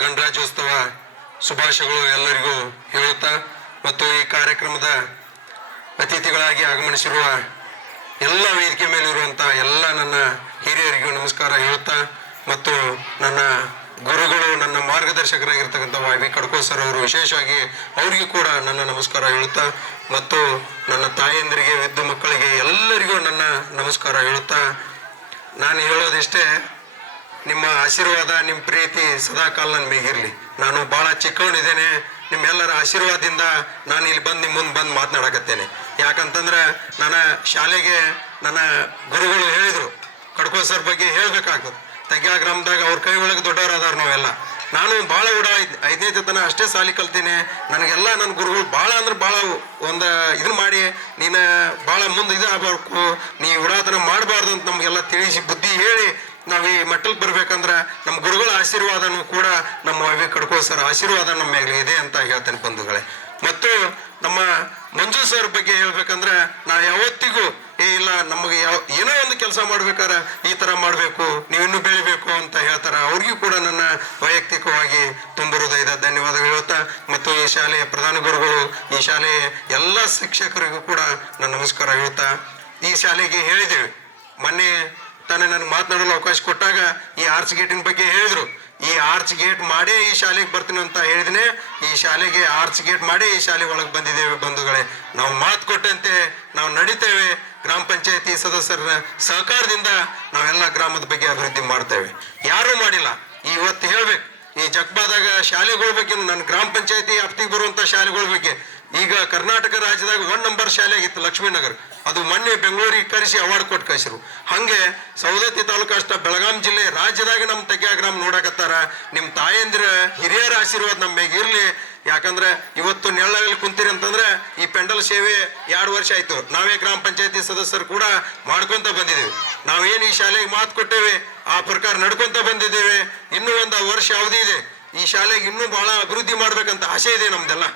ಗಣರಾಜ್ಯೋತ್ಸವ ಶುಭಾಶಯಗಳು ಎಲ್ಲರಿಗೂ ಹೇಳುತ್ತಾ ಮತ್ತು ಈ ಕಾರ್ಯಕ್ರಮದ ಅತಿಥಿಗಳಾಗಿ ಆಗಮನಿಸಿರುವ ಎಲ್ಲ ವೇದಿಕೆ ಮೇಲಿರುವಂಥ ಎಲ್ಲ ನನ್ನ ಹಿರಿಯರಿಗೂ ನಮಸ್ಕಾರ ಹೇಳುತ್ತಾ ಮತ್ತು ನನ್ನ ಗುರುಗಳು ನನ್ನ ಮಾರ್ಗದರ್ಶಕರಾಗಿರ್ತಕ್ಕಂಥ ವಿ ಕಡ್ಕೋ ಸರ್ ಅವರು ವಿಶೇಷವಾಗಿ ಅವರಿಗೂ ಕೂಡ ನನ್ನ ನಮಸ್ಕಾರ ಹೇಳುತ್ತಾ ಮತ್ತು ನನ್ನ ತಾಯಂದಿರಿಗೆ ವಿದ್ಯು ಮಕ್ಕಳಿಗೆ ಎಲ್ಲರಿಗೂ ನನ್ನ ನಮಸ್ಕಾರ ಹೇಳುತ್ತಾ ನಾನು ಹೇಳೋದಿಷ್ಟೇ, ನಿಮ್ಮ ಆಶೀರ್ವಾದ ನಿಮ್ಮ ಪ್ರೀತಿ ಸದಾಕಾಲ ನನ್ನ ಮೇಗಿರಲಿ. ನಾನು ಭಾಳ ಚಿಕ್ಕವನಿದ್ದೇನೆ, ನಿಮ್ಮೆಲ್ಲರ ಆಶೀರ್ವಾದದಿಂದ ನಾನು ಇಲ್ಲಿ ಬಂದು ನಿಮ್ಮ ಮುಂದೆ ಬಂದು ಮಾತನಾಡಕತ್ತೇನೆ. ಯಾಕಂತಂದ್ರೆ ನನ್ನ ಶಾಲೆಗೆ ನನ್ನ ಗುರುಗಳು ಹೇಳಿದರು, ಕಡ್ಕೋ ಸರ್ ಬಗ್ಗೆ ಹೇಳಬೇಕಾಗ್ತದೆ. ತಗ್ಯಾ ಗ್ರಾಮದಾಗ ಅವ್ರ ಕೈ ಒಳಗೆ ದೊಡ್ಡವರಾದಾರ ನಾವೆಲ್ಲ. ನಾನು ಭಾಳ ಐದನೇ ತನ ಅಷ್ಟೇ ಸಾಲಿ ಕಲ್ತೀನಿ. ನನಗೆಲ್ಲ ನನ್ನ ಗುರುಗಳು ಭಾಳ ಅಂದ್ರೆ ಭಾಳ ಒಂದು ಇದನ್ನ ಮಾಡಿ, ನೀನು ಭಾಳ ಮುಂದೆ ಇದು ಆಗಬೇಕು, ನೀ ಉಡಾತನ ಮಾಡಬಾರ್ದು ಅಂತ ನಮಗೆಲ್ಲ ತಿಳಿಸಿ ಬುದ್ಧಿ ಹೇಳಿ ನಾವು ಈ ಮಟ್ಟಕ್ಕೆ ಬರ್ಬೇಕಂದ್ರೆ ನಮ್ಮ ಗುರುಗಳ ಆಶೀರ್ವಾದನೂ ಕೂಡ ನಮ್ಮ ವಿ ಕಡ್ಕೋ ಸರ್ ಆಶೀರ್ವಾದ ನಮ್ಮ ಮೇಲೆ ಇದೆ ಅಂತ ಹೇಳ್ತೇನೆ ಬಂಧುಗಳೇ. ಮತ್ತು ನಮ್ಮ ಮಂಜು ಸರ್ ಬಗ್ಗೆ ಹೇಳ್ಬೇಕಂದ್ರೆ ನಾವು ಯಾವತ್ತಿಗೂ ಇಲ್ಲ ನಮಗೆ ಏನೋ ಒಂದು ಕೆಲಸ ಮಾಡ್ಬೇಕಾರೆ ಈ ಥರ ಮಾಡಬೇಕು, ನೀವಿನ್ನೂ ಬೆಳಿಬೇಕು ಅಂತ ಹೇಳ್ತಾರೆ. ಅವ್ರಿಗೂ ಕೂಡ ನನ್ನ ವೈಯಕ್ತಿಕವಾಗಿ ತುಂಬ ಹೃದಯದ ಧನ್ಯವಾದಗಳು ಹೇಳ್ತಾ ಮತ್ತು ಈ ಶಾಲೆಯ ಪ್ರಧಾನ ಗುರುಗಳು, ಈ ಶಾಲೆಯ ಎಲ್ಲ ಶಿಕ್ಷಕರಿಗೂ ಕೂಡ ನಾನು ನಮಸ್ಕಾರ ಹೇಳ್ತಾ, ಈ ಶಾಲೆಗೆ ಹೇಳಿದ್ದೇವೆ ಮೊನ್ನೆ ತಾನೇ ನನಗೆ ಮಾತನಾಡಲು ಅವಕಾಶ ಕೊಟ್ಟಾಗ ಈ ಆರ್ಚ್ ಗೇಟಿನ ಬಗ್ಗೆ ಹೇಳಿದರು. ಈ ಆರ್ಚ್ ಗೇಟ್ ಮಾಡೇ ಈ ಶಾಲೆಗೆ ಬರ್ತೀನಿ ಅಂತ ಹೇಳಿದ್ರೆ, ಈ ಶಾಲೆಗೆ ಆರ್ಚ್ ಗೇಟ್ ಮಾಡೇ ಈ ಶಾಲೆ ಒಳಗೆ ಬಂದಿದ್ದೇವೆ ಬಂಧುಗಳೇ. ನಾವು ಮಾತು ಕೊಟ್ಟಂತೆ ನಾವು ನಡೀತೇವೆ. ಗ್ರಾಮ ಪಂಚಾಯತಿ ಸದಸ್ಯರ ಸಹಕಾರದಿಂದ ನಾವೆಲ್ಲ ಗ್ರಾಮದ ಬಗ್ಗೆ ಅಭಿವೃದ್ಧಿ ಮಾಡ್ತೇವೆ. ಯಾರೂ ಮಾಡಿಲ್ಲ. ಇವತ್ತು ಹೇಳ್ಬೇಕು, ಈ ಜಗ್ಬಾದಾಗ ಶಾಲೆಗಳ ಬಗ್ಗೆ, ನನ್ನ ಗ್ರಾಮ ಪಂಚಾಯತಿ ವ್ಯಾಪ್ತಿಗೆ ಬರುವಂಥ ಶಾಲೆಗಳ ಬಗ್ಗೆ ಈಗ ಕರ್ನಾಟಕ ರಾಜ್ಯದಾಗ 1 ನಂಬರ್ ಶಾಲೆ ಆಗಿತ್ತು ಲಕ್ಷ್ಮೀನಗರ್. ಅದು ಮೊನ್ನೆ ಬೆಂಗಳೂರಿಗೆ ಕರೆಸಿ ಅವಾರ್ಡ್ ಕೊಟ್ಟು ಕಳಿಸಿರು. ಹಾಗೆ ಸವದತ್ತಿ ತಾಲೂಕು ಅಷ್ಟ ಬೆಳಗಾಂ ಜಿಲ್ಲೆ ರಾಜ್ಯದಾಗ ನಮ್ಮ ತಗ್ಯಾ ಗ್ರಾಮ ನೋಡಕತ್ತಾರ. ನಿಮ್ಮ ತಾಯಂದಿರ ಹಿರಿಯರ ಆಶೀರ್ವಾದ ನಮ್ಮ ಮೇಲೆ ಇರಲಿ. ಯಾಕಂದ್ರೆ ಇವತ್ತು ನೆಳ್ಳಲ್ಲಿ ಕುಂತೀರಿ ಅಂತಂದ್ರೆ ಈ ಪೆಂಡಲ್ ಸೇವೆ 2 ವರ್ಷ ಆಯ್ತು. ನಾವೇ ಗ್ರಾಮ ಪಂಚಾಯತಿ ಸದಸ್ಯರು ಕೂಡ ಮಾಡ್ಕೊಂತ ಬಂದಿದ್ದೇವೆ. ನಾವೇನು ಈ ಶಾಲೆಗೆ ಮಾತು ಕೊಟ್ಟೇವೆ ಆ ಪ್ರಕಾರ ನಡ್ಕೊಂತ ಬಂದಿದ್ದೇವೆ. ಇನ್ನೂ ಒಂದು ವರ್ಷ ಅವಧಿ ಇದೆ. ಈ ಶಾಲೆಗೆ ಇನ್ನೂ ಬಹಳ ಅಭಿವೃದ್ಧಿ ಮಾಡ್ಬೇಕಂತ ಆಸೆ ಇದೆ ನಮ್ದೆಲ್ಲ.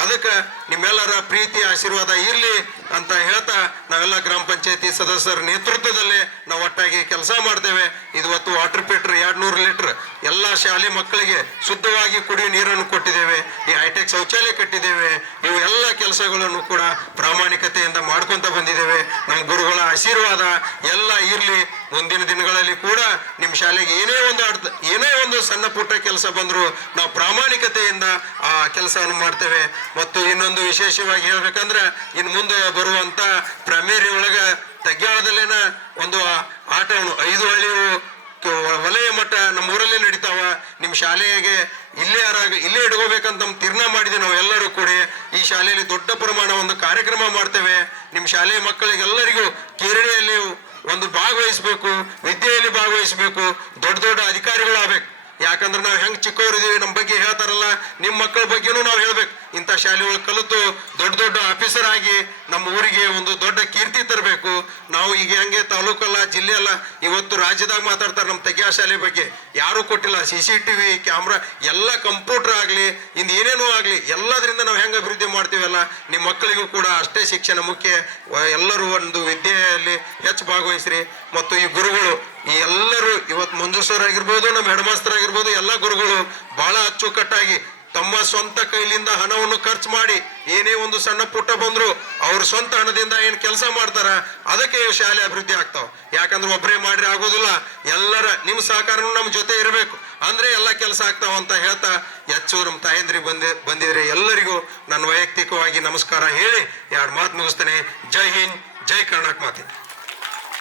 ಅದಕ್ಕೆ ನಿಮ್ಮೆಲ್ಲರ ಪ್ರೀತಿ ಆಶೀರ್ವಾದ ಇರಲಿ ಅಂತ ಹೇಳ್ತಾ ನಾವೆಲ್ಲ ಗ್ರಾಮ ಪಂಚಾಯತಿ ಸದಸ್ಯರ ನೇತೃತ್ವದಲ್ಲೇ ನಾವು ಒಟ್ಟಾಗಿ ಕೆಲಸ ಮಾಡ್ತೇವೆ. ಇವತ್ತು ವಾಟರ್ ಫಿಲ್ಟರ್ 200 ಲೀಟರ್ ಎಲ್ಲ ಶಾಲೆ ಮಕ್ಕಳಿಗೆ ಶುದ್ಧವಾಗಿ ಕುಡಿಯುವ ನೀರನ್ನು ಕೊಟ್ಟಿದ್ದೇವೆ. ಈ ಹೈಟೆಕ್ ಶೌಚಾಲಯ ಕಟ್ಟಿದ್ದೇವೆ. ಇವು ಎಲ್ಲ ಕೆಲಸಗಳನ್ನು ಕೂಡ ಪ್ರಾಮಾಣಿಕತೆಯಿಂದ ಮಾಡ್ಕೊಂತ ಬಂದಿದ್ದೇವೆ. ನಮ್ಮ ಗುರುಗಳ ಆಶೀರ್ವಾದ ಎಲ್ಲ ಇರಲಿ. ಮುಂದಿನ ದಿನಗಳಲ್ಲಿ ಕೂಡ ನಿಮ್ಮ ಶಾಲೆಗೆ ಏನೇ ಒಂದು ಸಣ್ಣ ಪುಟ್ಟ ಕೆಲಸ ಬಂದರೂ ನಾವು ಪ್ರಾಮಾಣಿಕತೆಯಿಂದ ಆ ಕೆಲಸವನ್ನು ಮಾಡ್ತೇವೆ. ಮತ್ತು ಇನ್ನೊಂದು ವಿಶೇಷವಾಗಿ ಹೇಳ್ಬೇಕಂದ್ರೆ, ಇನ್ನು ಮುಂದೆ ಬರುವಂತ ಪ್ರೈಮರಿ ಒಳಗ ತಗ್ಯಾಳದಲ್ಲೇನ ಒಂದು ಆಟವನ್ನು 5 ಹಳ್ಳಿಯು ವಲಯ ಮಟ್ಟ ನಮ್ಮ ಊರಲ್ಲೇ ನಡೀತಾವ. ನಿಮ್ಮ ಶಾಲೆಗೆ ಇಲ್ಲೇ ಇಟ್ಕೋಬೇಕಂತ ನಮ್ಮ ತೀರ್ಮಾನ ಮಾಡಿದ್ವಿ ನಾವು ಎಲ್ಲರೂ ಕೂಡ. ಈ ಶಾಲೆಯಲ್ಲಿ ದೊಡ್ಡ ಪ್ರಮಾಣ ಒಂದು ಕಾರ್ಯಕ್ರಮ ಮಾಡ್ತೇವೆ. ನಿಮ್ಮ ಶಾಲೆಯ ಮಕ್ಕಳಿಗೆಲ್ಲರಿಗೂ ಕ್ರೀಡೆಯಲ್ಲಿ ಒಂದು ಭಾಗವಹಿಸ್ಬೇಕು, ವಿದ್ಯೆಯಲ್ಲಿ ಭಾಗವಹಿಸ್ಬೇಕು, ದೊಡ್ಡ ಅಧಿಕಾರಿಗಳು ಆಗ್ಬೇಕು. ಯಾಕಂದ್ರೆ ನಾವು ಹೆಂಗೆ ಚಿಕ್ಕವರಿದ್ದೀವಿ, ನಮ್ಮ ಬಗ್ಗೆ ಹೇಳ್ತಾರಲ್ಲ, ನಿಮ್ಮ ಮಕ್ಕಳ ಬಗ್ಗೆನೂ ನಾವು ಹೇಳ್ಬೇಕು. ಇಂಥ ಶಾಲೆಗಳು ಕಲಿತು ದೊಡ್ಡ ಆಫೀಸರ್ ಆಗಿ ನಮ್ಮ ಊರಿಗೆ ಒಂದು ದೊಡ್ಡ ಕೀರ್ತಿ ತರಬೇಕು. ನಾವು ಈಗ ಹೆಂಗೆ ತಾಲೂಕಲ್ಲ ಜಿಲ್ಲೆ ಅಲ್ಲ, ಇವತ್ತು ರಾಜ್ಯದಾಗ ಮಾತಾಡ್ತಾರೆ ನಮ್ಮ ತಗ್ಯಾ ಶಾಲೆ ಬಗ್ಗೆ. ಯಾರೂ ಕೊಟ್ಟಿಲ್ಲ. CCTV ಕ್ಯಾಮ್ರಾ ಎಲ್ಲ, ಕಂಪ್ಯೂಟರ್ ಆಗಲಿ ಇಂದು ಏನೇನೋ ಆಗಲಿ ಎಲ್ಲದರಿಂದ ನಾವು ಹೆಂಗೆ ಅಭಿವೃದ್ಧಿ ಮಾಡ್ತೀವಲ್ಲ, ನಿಮ್ಮ ಮಕ್ಕಳಿಗೂ ಕೂಡ ಅಷ್ಟೇ ಶಿಕ್ಷಣ ಮುಖ್ಯ. ಎಲ್ಲರೂ ಒಂದು ವಿದ್ಯೆಯಲ್ಲಿ ಹೆಚ್ಚು ಭಾಗವಹಿಸ್ರಿ. ಮತ್ತು ಈ ಗುರುಗಳು ಈ ಎಲ್ಲರೂ ಇವತ್ತು ಮಂಜು ಸರ್ ಆಗಿರ್ಬೋದು, ನಮ್ಮ ಹೆಡ್ ಮಾಸ್ತರ್ ಆಗಿರ್ಬೋದು, ಎಲ್ಲ ಗುರುಗಳು ಬಹಳ ಅಚ್ಚುಕಟ್ಟಾಗಿ ತಮ್ಮ ಸ್ವಂತ ಕೈಲಿಂದ ಹಣವನ್ನು ಖರ್ಚು ಮಾಡಿ ಏನೇ ಒಂದು ಸಣ್ಣ ಪುಟ್ಟ ಬಂದ್ರು ಅವ್ರ ಸ್ವಂತ ಹಣದಿಂದ ಏನು ಕೆಲಸ ಮಾಡ್ತಾರ, ಅದಕ್ಕೆ ಶಾಲೆ ಅಭಿವೃದ್ಧಿ ಆಗ್ತಾವ. ಯಾಕಂದ್ರೆ ಒಬ್ಬರೇ ಮಾಡ್ರಿ ಆಗೋದಿಲ್ಲ. ಎಲ್ಲರ ನಿಮ್ಮ ಸಹಕಾರನೂ ನಮ್ಮ ಜೊತೆ ಇರಬೇಕು, ಅಂದ್ರೆ ಎಲ್ಲ ಕೆಲಸ ಆಗ್ತಾವ ಅಂತ ಹೇಳ್ತಾ ಹೆಚ್ಚು ನಮ್ಮ ತಾಯಂದ್ರಿಗೆ ಬಂದಿದ್ರೆ ಎಲ್ಲರಿಗೂ ನಾನು ವೈಯಕ್ತಿಕವಾಗಿ ನಮಸ್ಕಾರ ಹೇಳಿ 2 ಮಾತು ಮುಗಿಸ್ತೇನೆ. ಜೈ ಹಿಂದ್, ಜೈ ಕರ್ನಾಟಕ ಮಾತೆ.